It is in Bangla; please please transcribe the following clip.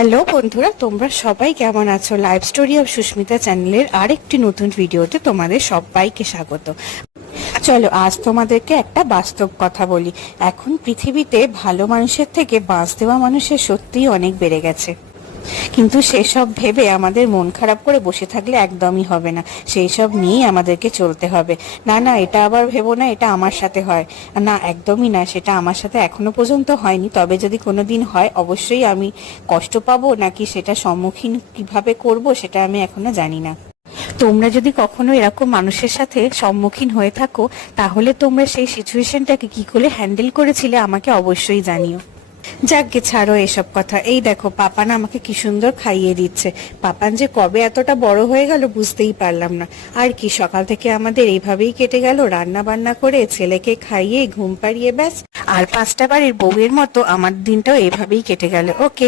হ্যালো বন্ধুরা, তোমরা সবাই কেমন আছো? লাইভ স্টোরি অফ সুস্মিতা চ্যানেলের আরেকটি নতুন ভিডিওতে তোমাদের সবাইকে স্বাগত। চলো আজ তোমাদেরকে একটা বাস্তব কথা বলি। এখন পৃথিবীতে ভালো মানুষের থেকে বাঁশ দেওয়া মানুষের সত্যিই অনেক বেড়ে গেছে, কিন্তু সেসব ভেবে আমাদের মন খারাপ করে বসে থাকলে একদমই হবে না। সেই সব নিয়েই আমাদেরকে চলতে হবে। না না, এটা আবার ভেবো না এটা আমার সাথে হয় না, একদমই না, সেটা আমার সাথে এখনো পর্যন্ত হয়নি। তবে যদি কোনোদিন হয় অবশ্যই আমি কষ্ট পাবো, নাকি সেটা সম্মুখীন কিভাবে করব সেটা আমি এখনো জানি না। তোমরা যদি কখনো এরকম মানুষের সাথে সম্মুখীন হয়ে থাকো, তাহলে তোমরা সেই সিচুয়েশনটাকে কি করে হ্যান্ডেল করেছিলে আমাকে অবশ্যই জানিও। যাকগে, ছাড়ো এসব কথা। এই দেখো, পাপান আমাকে কি সুন্দর খাইয়ে দিচ্ছে। পাপান যে কবে এতটা বড় হয়ে গেল বুঝতেই পারলাম না। আর কি, সকাল থেকে আমাদের এইভাবেই কেটে গেল, রান্না বান্না করে ছেলেকে খাইয়ে ঘুম পাড়িয়ে, ব্যাস। আর 5টা বাড়ির বউয়ের মতো আমার দিনটাও এভাবেই কেটে গেল। ওকে।